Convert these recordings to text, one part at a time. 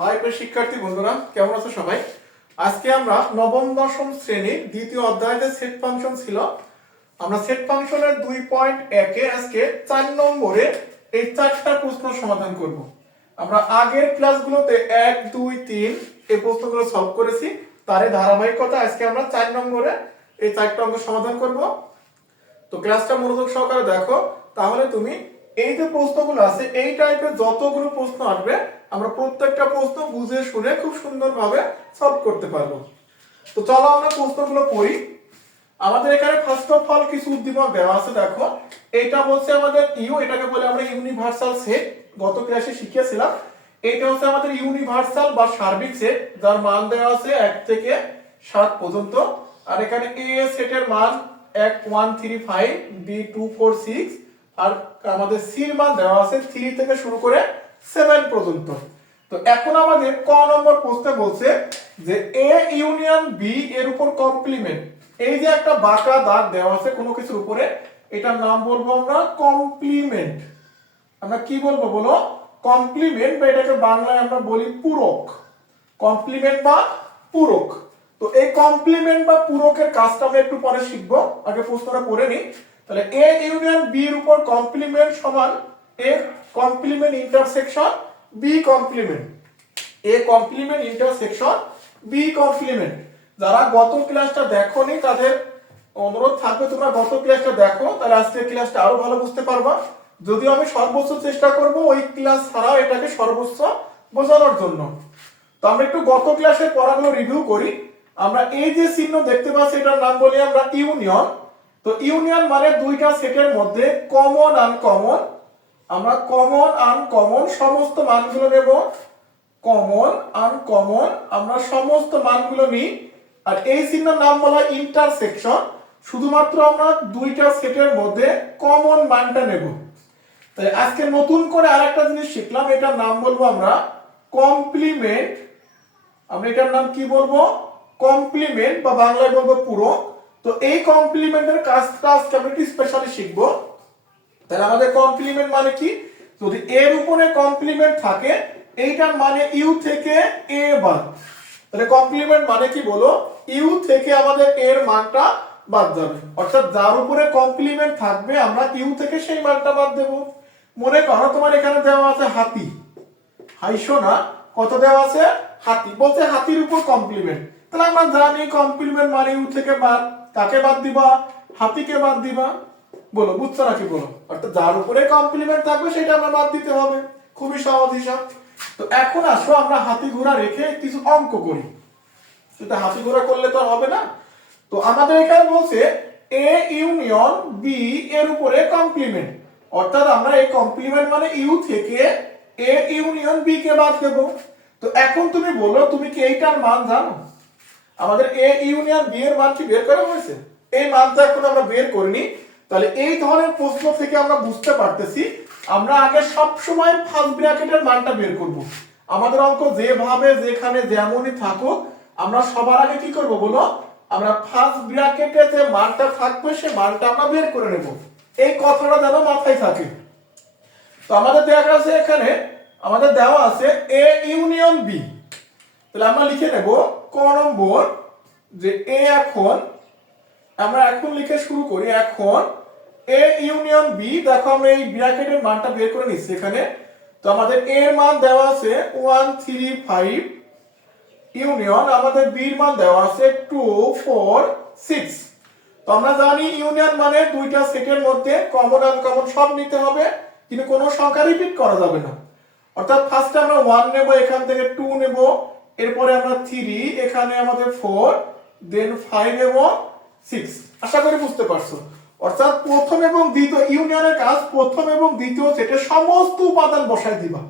High প্রিয় শিক্ষার্থী বন্ধুরা, কেমন আছো সবাই? আজকে আমরা নবম, দশম শ্রেণির দ্বিতীয় অধ্যায় সেট ফাংশন ছিল। আমরা সেট ফাংশনের দুই পয়েন্ট একে আজকে চার নম্বরে এই চারটা প্রশ্ন সমাধান করব। আমরা আগের ক্লাসগুলোতে এক, দুই, তিন এই প্রশ্নগুলো সলভ করেছি। তার ধারাবাহিকতা আজকে আমরা চার নম্বরে এই চারটা অঙ্ক সমাধান করব। তো ক্লাসটা মনোযোগ সহকারে দেখো। তাহলে তুমি এই যে প্রশ্নগুলো আছে, এই টাইপের যতগুলো প্রশ্ন আসবে, আমরা প্রত্যেকটা প্রশ্ন বুঝে শুনে খুব সুন্দরভাবে সলভ করতে পারব। তো চলো আমরা প্রশ্নগুলো পড়ি। আমাদের এখানে ফার্স্ট অফ অল কিছু উদ্দীপক দেওয়া আছে, দেখো। এটা বলছে আমাদের ইউ, এটাকে বলে আমরা ইউনিভার্সাল সেট গত ক্লাসে শিখিয়েছিলাম। এটা হচ্ছে আমাদের ইউনিভার্সাল বা সার্বিক সেট যার মান দেওয়া আছে এক থেকে সাত পর্যন্ত। আর এখানে এ সেটের মান এক one three five B two four six আর আমাদের সির মান দেওয়া আছে থ্রি থেকে শুরু করে সেভেন পর্যন্ত। তো এখন আমাদের ক নম্বর প্রশ্নে বলছে যে এ ইউনিয়ন বি এর উপর কমপ্লিমেন্ট এই যে একটা বাঁকা দাগ দেওয়া আছে কোনো কিছুর উপরে, এটার নাম বলব আমরা কমপ্লিমেন্ট আমরা কি বলব বলো? কমপ্লিমেন্ট বা এটাকে বাংলায় আমরা বলি পূরক। কমপ্লিমেন্ট বা পূরক। তো এই কমপ্লিমেন্ট বা পূরকের কাজটা আমরা একটু পরে শিখব। আগে প্রশ্নটা পড়ে নিই। তাহলে এ ইউনিয়ন বি এর উপর কমপ্লিমেন্ট সমান A complement intersection B complement A complement intersection B complement যারা গত ক্লাসটা দেখোনি, তাদের অনুরোধ থাকবে তোমরা গত ক্লাসটা দেখো, তাহলে আজকের ক্লাসটা আরও ভালো বুঝতে পারবা। যদিও আমি সর্বোচ্চ চেষ্টা করব ওই ক্লাস ছাড়াও এটাকে সর্বোচ্চ বোঝানোর জন্য। তো আমরা একটু গত ক্লাসের পড়াগুলো রিভিউ করি। আমরা এই যে চিহ্ন দেখতে পাচ্ছি, এটার নাম বলি আমরা ইউনিয়ন তো ইউনিয়ন মানে দুইটা সেটের মধ্যে কমন আনকমন আমরা কমন আনকমন সমস্ত মানগুলো নেব কমন আনকমন আমরা সমস্ত মানগুলো নিই। আর এই চিহ্নের নাম বলা ইন্টারসেকশন শুধুমাত্র আমরা দুইটা সেটের মধ্যে কমন মানটা নেব। তাই আজকে নতুন করে আরেকটা জিনিস শিখলাম, এটার নাম বলব আমরা কমপ্লিমেন্ট আমরা এটার নাম কি বলব? কমপ্লিমেন্ট বা বাংলায় বলব পুরো। তো এই কমপ্লিমেন্টের কাজটা আজকে আমরা একটু স্পেশালি শিখব। তাহলে আমাদের কমপ্লিমেন্ট মানে কি? যদি এর উপরে কমপ্লিমেন্ট থাকে, এইটার মানে ইউ থেকে এ বাদ। তাহলে কমপ্লিমেন্ট মানে কি বলো? ইউ থেকে আমাদের এর মানটা বাদ যাবে। অর্থাৎ যার উপরে কমপ্লিমেন্ট থাকবে, আমরা ইউ থেকে সেই মানটা বাদ দেব। মনে করো তোমার এখানে দেওয়া আছে হাতি। হাইশো না কত দেওয়া আছে? হাতি। বলছে হাতির উপর কমপ্লিমেন্ট তাহলে আমরা জানি কমপ্লিমেন্ট মানে ইউ থেকে বাদ। কাকে বাদ দিবা, হাতিকে বাদ দিবা, বলো বুঝছ নাকি বলো। অর্থাৎ যার উপরে কমপ্লিমেন্ট থাকবে, সেটা আমরা বাদ দিতে হবে। খুবই সহজ হিসাব। তো এখন আসো, আমরা হাতি ঘোড়া রেখে কিছু অঙ্ক করি। সেটা হাতি ঘোড়া করলে তো আর হবে না। তো আমাদের এখানে বলছে এ ইউনিয়ন বি এর উপরে কমপ্লিমেন্ট অর্থাৎ আমরা এই কমপ্লিমেন্ট মানে ইউ থেকে এ ইউনিয়ন বি কে বাদ দেব। তো এখন তুমি বলো, তুমি কি এইটার মান জানো? আমাদের এ ইউনিয়ন বি এর মান কি বের করা হয়েছে। এই মানটা এখন আমরা বের করিনি। তাহলে এই ধরনের প্রশ্ন থেকে আমরা বুঝতে পারতেছি, আমরা আগে সব সময় ফার্স্ট ব্র্যাকেটের মানটা বের করব। আমাদের অঙ্ক যেভাবে, যেখানে, যেমনই থাকুক, আমরা সবার আগে কি করব বলো? আমরা ফার্স্ট ব্র্যাকেটে যে মানটা থাকবে, সে মানটা আমরা বের করে নেব। এই কথাটা যেন মাথায় থাকে। তো আমাদের দেওয়া আছে এখানে, আমাদের দেওয়া আছে এ ইউনিয়ন বি তাহলে আমরা লিখে নেব ক নম্বর যে এ এখন, আমরা এখন লিখে শুরু করি, এখন এ ইউনিয়ন বি, দেখো আমরা এই ব্র্যাকেটের মানটা বের করে নিচ্ছি এখানে। তো আমাদের এ এর মান দেওয়া আছে ওয়ান থ্রি ফাইভ ইউনিয়ন, আমাদের বির মান দেওয়া আছে টু ফোর সিক্স। তো আমরা জানি ইউনিয়ন মানে দুইটা সেটের মধ্যে কমন, আনকমন সব নিতে হবে, কিন্তু কোনো সংখ্যা রিপিট করা যাবে না। অর্থাৎ ফার্স্টে আমরা ওয়ান নেব, এখান থেকে টু নেব এরপরে আমরা থ্রি এখানে আমাদের ফোর দেন ফাইভ এবং সিক্স আশা করি বুঝতে পারছ। অর্থাৎ প্রথম এবং দ্বিতীয় ইউনিয়নের কাজ প্রথম এবং দ্বিতীয় সেটের সমস্ত উপাদান বসায় দিবা।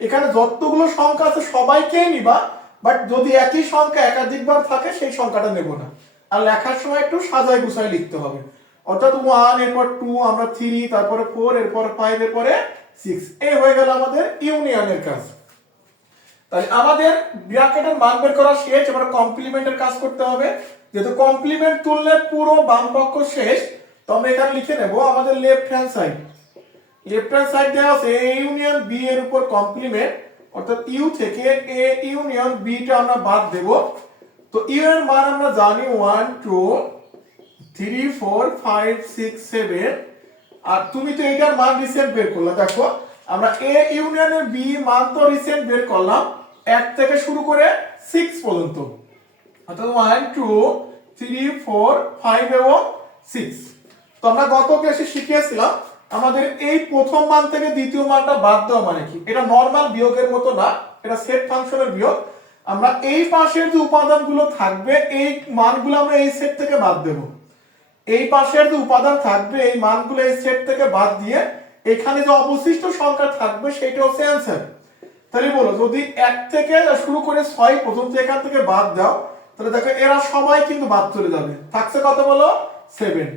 এখানে যতগুলো সংখ্যা আছে সবাইকেই নিবা বাট যদি একই সংখ্যা একাধিকবার থাকে, সেই সংখ্যাটা নেব না। আর লেখার সময় একটু সাজায় গুছায় লিখতে হবে। অর্থাৎ ওয়ান এরপর টু আমরা থ্রি তারপরে ফোর এরপর ফাইভ এরপরে সিক্স এই হয়ে গেল আমাদের ইউনিয়নের কাজ। তাহলে আমাদের ব্র্যাকেটের মান বের করা শেষ, এবার কমপ্লিমেন্টের কাজ করতে হবে। যেহেতু কমপ্লিমেন্ট তুললে পুরো বাম পক্ষ শেষ, তো আমরা এখানে লিখে নেব আমাদের left hand side left hand side দেওয়া আছে এ ইউনিয়ন বি এর উপর কমপ্লিমেন্ট অর্থাৎ ইউ থেকে এ ইউনিয়ন বিটা আমরা বাদ দেব। তো ইউ এর মান আমরা জানি one two three four five six seven আর তুমি তো এটার মান রিসেন্ট বের করলে, দেখো, আমরা এ ইউনিয়নের বি মান তো রিসেন্ট বের করলাম। এক থেকে শুরু করে সিক্স পর্যন্ত। অর্থাৎ one two three four five এবং সিক্স তো আমরা গত ক্লাসে শিখিয়েছিলাম, আমাদের এই প্রথম মান থেকে দ্বিতীয় মানটা বাদ দেওয়া মানে কি? এটা নর্মাল বিয়োগের মতো না, এটা সেট ফাংশনের বিয়োগ। আমরা এই পাশের যে উপাদানগুলো থাকবে, এই মানগুলো আমরা এই সেট থেকে বাদ দেবো। এই পাশের যে উপাদান থাকবে, এই মানগুলো এই সেট থেকে বাদ দিয়ে এখানে যে অবশিষ্ট সংখ্যা থাকবে সেটা হচ্ছে অ্যান্সার তাহলে বলো, যদি এক থেকে শুরু করে ছয় পর্যন্ত এখান থেকে বাদ দাও, তাহলে দেখো এরা সবাই কিন্তু বাদ চলে যাবে। থাকছে কত বলো? সেভেন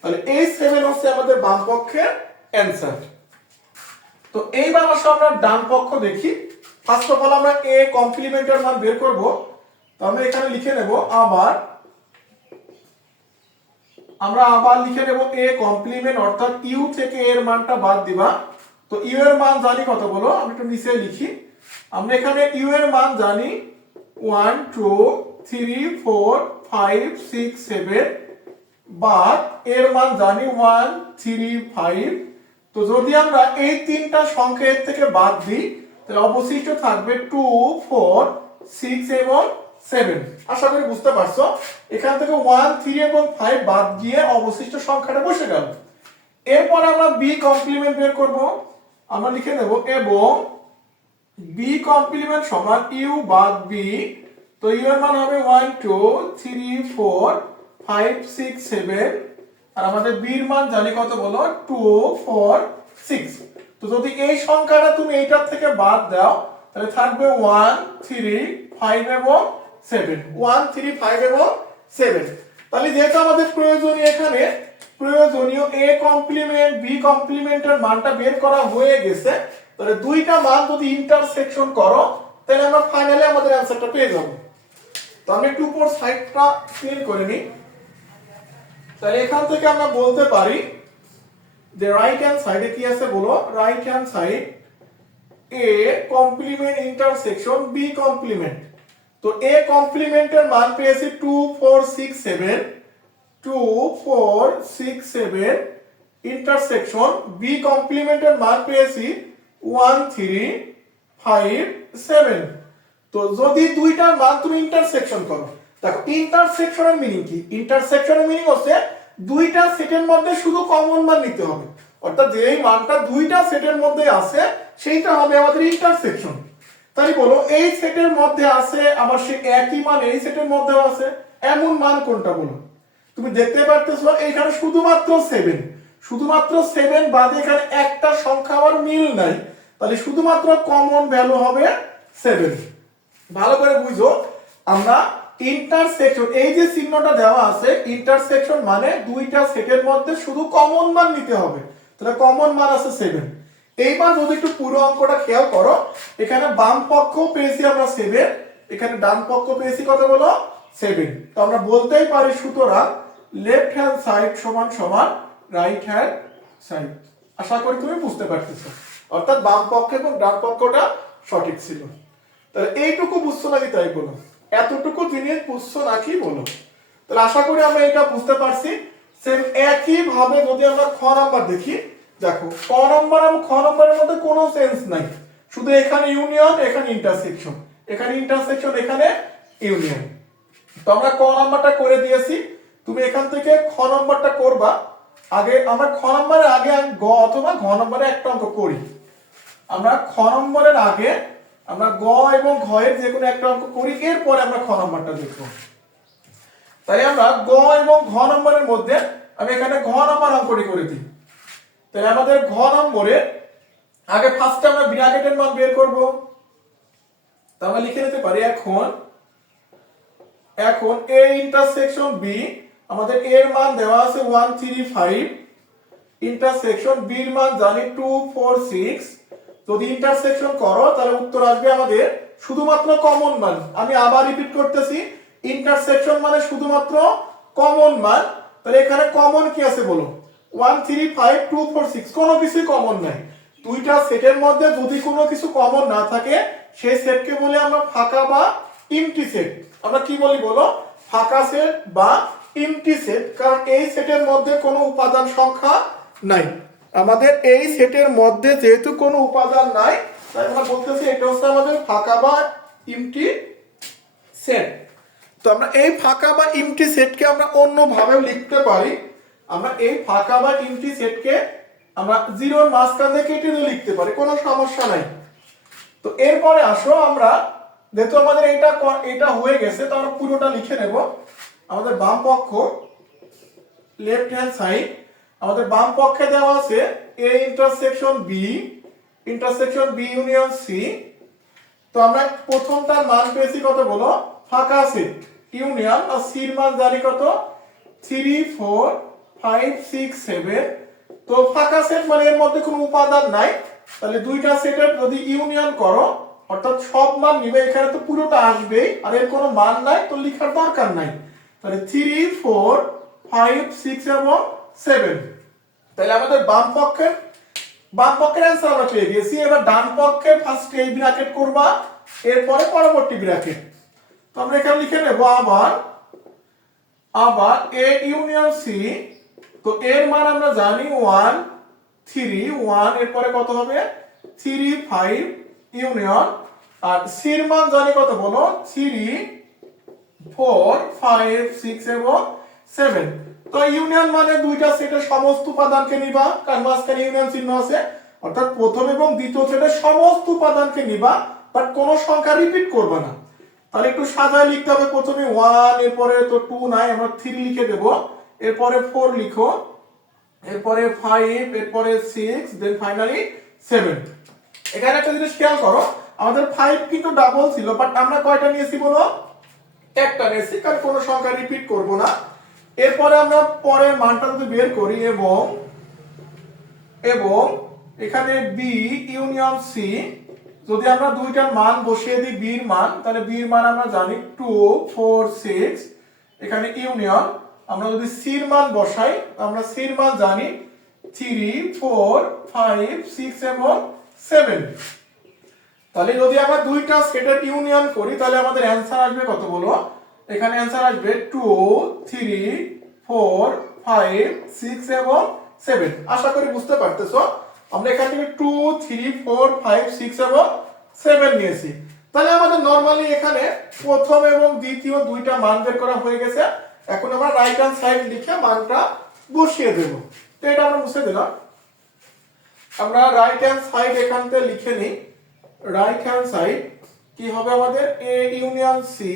তাহলে এই সেভেন হচ্ছে আমাদের বাম পক্ষের অ্যান্সার তো এইবার আসলে আমরা ডান পক্ষ দেখি। ফার্স্ট অফ অল আমরা এ কমপ্লিমেন্টের মান বের করব। তো আমরা এখানে লিখে নেব আবার। আমরা আবার লিখে নেব এ কমপ্লিমেন্ট অর্থাৎ ইউ থেকে এর মানটা বাদ দিবা। তো ইউ এর মান জানি কত বলো? আমি একটু নিচে লিখি। আমরা এখানে ইউ এর মান জানি one two three four five six seven বাদ এর মান জানি ওয়ান থ্রি ফাইভ তো যদি আমরা এই তিনটা সংখ্যা থেকে বাদ দিই, তাহলে অবশিষ্ট থাকবে টু ফোর সিক্স এবং সেভেন আশা করি বুঝতে পারছ? এখান থেকে ওয়ান থ্রি এবং ফাইভ বাদ দিয়ে অবশিষ্ট সংখ্যাটা বসে গেল। এরপর আমরা বি কমপ্লিমেন্ট বের করব। আমরা লিখে নেব এবং বি কমপ্লিমেন্ট সমান ইউ বাদ বি তো ইউ এর মান হবে one two three four five six seven আর আমাদের বির মান জানি কত বলো? টু ফোর সিক্স তো যদি এই সংখ্যাটা তুমি এইটার থেকে বাদ দাও, তাহলে থাকবে ওয়ান থ্রি ফাইভ এবং সেভেন ওয়ান থ্রি ফাইভ এবং সেভেন তাহলে যেহেতু আমাদের প্রয়োজন এখানে প্রয়োজনীয় এ কমপ্লিমেন্ট বি কমপ্লিমেন্টের মানটা বের করা হয়ে গেছে। তাহলে দুইটা মান যদি ইন্টারসেকশন করো, তাহলে আমরা ফাইনালি আমাদের অ্যান্সারটা পেয়ে যাব। তো আমি একটু উপর সাইডটা ক্লিন করে নিই। তাহলে এখান থেকে আমরা বলতে পারি যে রাইট হ্যান্ড সাইডে কি আছে বলো? Right hand side A complement intersection B complement তো এ কমপ্লিমেন্টের মান পেয়েছি two four six seven two four six seven intersection B কমপ্লিমেন্টের মান পেয়েছি ওয়ান থ্রি ফাইভ সেভেন তো যদি দুইটার মান তুমি ইন্টারসেকশন করো, দেখো ইন্টারসেকশনের মিনিং কি? ইন্টারসেকশনের মিনিং হচ্ছে দুইটা সেটের মধ্যে শুধু কমন মান নিতে হবে। অর্থাৎ যেই মানটা দুইটা সেটের মধ্যে আছে, সেইটা হবে আমাদের ইন্টারসেকশন তাই বলো, এই সেটের মধ্যে আছে, আবার সে একই মান এই সেটের মধ্যেও আছে, এমন মান কোনটা বলো? তুমি দেখতে পারতেছো এখানে শুধুমাত্র সেভেন শুধুমাত্র সেভেন বাদে এখানে একটা সংখ্যা আবার মিল নাই। তাহলে শুধুমাত্র কমন ভ্যালু হবে সেভেন ভালো করে বুঝো, আমরা ইন্টারসেকশন এই যে চিহ্নটা দেওয়া আছে ইন্টারসেকশন মানে দুইটা সেটের মধ্যে শুধু কমন মান নিতে হবে। তাহলে কমন মান আছে সেভেন এইবার যদি একটু পুরো অঙ্কটা খেয়াল করো, এখানে বাম পক্ষ পেয়েছি আমরা সেভেন এখানে ডান পক্ষ পেয়েছি কত বলো? সেভেন তো আমরা বলতেই পারি সুতরাং লেফট হ্যান্ড সাইড সমান সমান রাইট হ্যান্ড সাইড আশা করি তুমি বুঝতে পারতেছো। অর্থাৎ বাম পক্ষ এবং ডান পক্ষটা সঠিক ছিল। তাহলে এইটুকু বুঝছ নাকি তাই বলো? এতটুকু জিনিস বুঝছ নাকি বলো। তাহলে আশা করি আমরা এটা বুঝতে পারছি। সেম একই ভাবে যদি আমরা খ নাম্বার দেখি, দেখো, ক নম্বর এবং খ নম্বরের মধ্যে কোনো সেন্স নাই। শুধু এখানে ইউনিয়ন এখানে ইন্টারসেকশন এখানে ইন্টারসেকশন এখানে ইউনিয়ন তো আমরা ক নাম্বারটা করে দিয়েছি। তুমি এখান থেকে খ নম্বরটা করবা। আগে আমরা খ নম্বরের আগে গ অথবা ঘ নম্বরে একটা অঙ্ক করি। আমরা খ নম্বরের আগে আমরা গ এবং ঘ এর যে কোনো একটা অঙ্ক করি, এরপরে আমরা খ নম্বরটা দেখব তাই আমরা গ এবং ঘ নম্বরের মধ্যে আমি এখানে ঘ নম্বর অঙ্কটি করে দিই। তাহলে আমাদের ঘ নম্বরে আগে ফার্স্টে আমরা ব্র্যাকেটের মান বের করব। তা আমরা লিখে নিতে পারি এখন এখন এ ইন্টারসেকশন বি আমাদের এর মান দেওয়া আছে ওয়ান থ্রি ফাইভ ইন্টারসেকশন বির মান জানি টু ফোর সিক্স যদি ইন্টারসেকশন করো, তাহলে উত্তর আসবে আমাদের শুধুমাত্র কমন মান। আমি আবার রিপিট করতেছি ইন্টারসেকশন মানে শুধুমাত্র কমন মান। তাহলে এখানে কমন কি আছে বলো? One three five two four six কোনো কিছুই কমন নাই। দুইটা সেটের মধ্যে যদি কোনো কিছু কমন না থাকে, সেই সেটকে বলে আমরা ফাঁকা বা ইমটি সেট আমরা কি বলি বলো? ফাঁকা সেট বা ইমটি সেট কারণ এই সেটের মধ্যে কোনো উপাদান সংখ্যা নাই। আমাদের এই সেটের মধ্যে যেহেতু কোনো উপাদান নাই, তাই আমরা বলতেছি এটা হচ্ছে আমাদের ফাঁকা বা ইমটি সেট তো আমরা এই ফাঁকা বা ইমটি সেটকে আমরা অন্যভাবেও লিখতে পারি। আমরা এই ফাঁকা বা ইমটি সেটকে আমরা জিরোর মাঝখান থেকে কেটে লিখতে পারি, কোনো সমস্যা নাই। তো এরপরে আসো আমরা, যেহেতু আমাদের এটা এটা হয়ে গেছে, তো আমরা পুরোটা লিখে নেব। আমাদের বাম পক্ষ লেফট হ্যান্ড সাইড আমাদের বাম পক্ষে দেওয়া আছে A intersection B intersection B union C তো আমরা প্রথমটার মান পেয়েছি কত বলো ফাঁকা সেট ইউনিয়ন আর সির মান জানি কত? Three four five six seven তো ফাঁকা সেট মানে এর মধ্যে কোনো উপাদান নাই। তাহলে দুইটা সেটের যদি ইউনিয়ন করো, অর্থাৎ সব মান নিবে, এখানে তো পুরোটা আসবেই, আর এর কোনো মান নাই, তো লেখার দরকার নাই। তাহলে থ্রি ফোর ফাইভ সিক্স এবং সেভেন তাহলে আমাদের বাম পক্ষের বাম পক্ষের অ্যান্সার আমরা পেয়ে গেছি এবার ডান পক্ষে ফার্স্ট এই ব্র্যাকেট করবা, এরপরে পরবর্তী ব্র্যাকেট তো আমরা এখানে লিখে নেব আবার আবার এ ইউনিয়ন সি তো এর মান আমরা জানি ওয়ান থ্রি ওয়ান এরপরে কত হবে? থ্রি ফাইভ ইউনিয়ন আর সির মান জানি কত বলো? থ্রি ফোর ফাইভ সিক্স এবং সেভেন তো ইউনিয়ন মানে দুইটা সেটের সমস্ত উপাদানকে নিবা। কারণ মাঝখানে ইউনিয়ন চিহ্ন আছে। অর্থাৎ প্রথম এবং দ্বিতীয় সেটের সমস্ত উপাদানকে নিবা বাট কোন সংখ্যা রিপিট করবে না। তাহলে একটু সাজায় লিখতে হবে প্রথমে ওয়ান এরপরে তো টু নাই, আমরা থ্রি লিখে দেব। এরপরে ফোর লিখো। এরপরে ফাইভ এরপরে সিক্স দেন ফাইনালি সেভেন এখানে একটা জিনিস খেয়াল করো, আমাদের ফাইভ কিন্তু ডাবল ছিল বাট আমরা কয়টা নিয়েছি বলো? একটা নিয়েছি কারণ কোনো সংখ্যা রিপিট করব না। এরপরে আমরা পরের মানটা যদি বের করি এবং এবং এখানে বি ইউনিয়ন সি যদি আমরা দুইটার মান বসিয়ে দিই বির মান, তাহলে বির মান আমরা জানি টু ফোর সিক্স এখানে ইউনিয়ন আমরা যদি সির মান বসাই, আমরা সির মান জানি থ্রি ফোর ফাইভ সিক্স এবং সেভেন তাহলে যদি আমরা দুইটা সেটের ইউনিয়ন করি, তাহলে আমাদের অ্যান্সার আসবে কত বলো? এখানে অ্যান্সার আসবে two three four five six এবং সেভেন আশা করি বুঝতে পারতেছো? আমরা এখান থেকে two three four five six এবং সেভেন নিয়েছি। তাহলে আমাদের নর্মালি এখানে প্রথম এবং দ্বিতীয় দুইটা মান বের করা হয়ে গেছে। এখন আমরা রাইট হ্যান্ড সাইড লিখে মানটা বসিয়ে দেবো। তো এটা আমরা মুছে দিলাম। আমরা রাইট হ্যান্ড সাইড এখান থেকে লিখে নিই। রাইট হ্যান্ড সাইড কি হবে আমাদের? A union C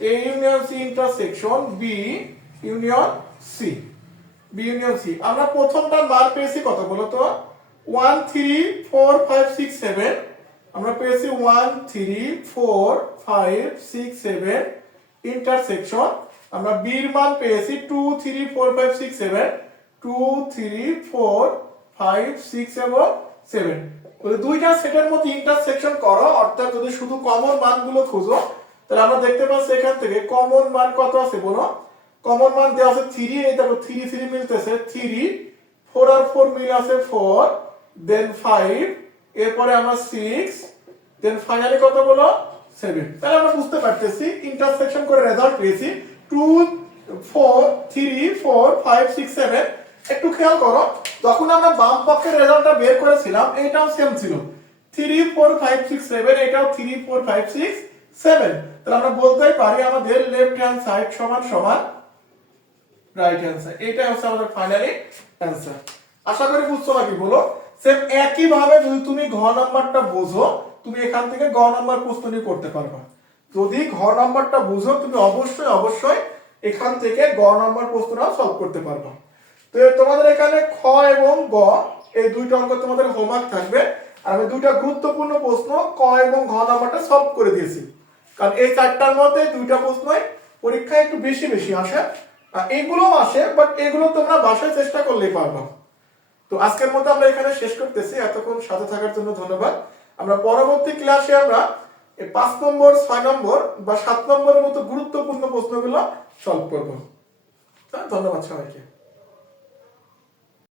A union C intersection B union C B union C আমরা প্রথমটার মান পেয়েছি কত বলো তো? One three four five six seven আমরা পেয়েছি one three four five six seven intersection আমরা বির মান পেয়েছি two three four five six seven two three four five six এবং সেভেন দুইটা সেটের মধ্যে ইন্টারসেকশন করো, অর্থাৎ যদি শুধু কমন মানগুলো খুঁজো, তাহলে আমরা দেখতে পাচ্ছি এখান থেকে কমন মান কত আছে বলো? কমন মান দেওয়া আছে থ্রি এই দেখো থ্রি থ্রি মিলতেছে থ্রি ফোর আর ফোর মিল আছে ফোর দেন ফাইভ এরপরে আমরা সিক্স দেন ফাইনালি কত বলো? সেভেন তাহলে আমরা বুঝতে পারতেছি ইন্টারসেকশন করে রেজাল্ট পেয়েছি two four three four five six seven একটু খেয়াল করো, যখন আমরা বাম পক্ষের রেজাল্টটা বের করেছিলাম এটাও সেম ছিল। Three four five six seven এটাও three four five six seven তাহলে আমরা বলতেই পারি আমাদের লেফট হ্যান্ড সাইড সমান সমান রাইট অ্যান্সার এটাই হচ্ছে আমাদের ফাইনালি অ্যান্সার আশা করি বুঝছ নাকি বলো? সেম একই ভাবে যদি তুমি ঘ নাম্বারটা বোঝো, তুমি এখান থেকে গ নাম্বার প্রশ্নটি করতে পারবা। যদি ঘ নাম্বারটা বুঝো, তুমি অবশ্যই অবশ্যই এখান থেকে গ নাম্বার প্রশ্নটা সলভ করতে পারবা। তো তোমাদের এখানে খ এবং গ, এই দুইটা অঙ্ক তোমাদের হোমওয়ার্ক থাকবে। আর আমি দুইটা গুরুত্বপূর্ণ প্রশ্ন ক এবং ঘ নাম্বারটা সলভ করে দিয়েছি। কারণ এই চারটার মধ্যে দুইটা প্রশ্নই পরীক্ষায় একটু বেশি বেশি আসে। এইগুলোও আসে বাট এগুলো তোমরা বাসায় চেষ্টা করলেই পারবা। তো আজকের মতো আমরা এখানে শেষ করতেছি। এতক্ষণ সাথে থাকার জন্য ধন্যবাদ। আমরা পরবর্তী ক্লাসে আমরা পাঁচ নম্বর, ছয় নম্বর বা সাত নম্বরের মতো গুরুত্বপূর্ণ প্রশ্নগুলো সলভ করব। ধন্যবাদ সবাইকে।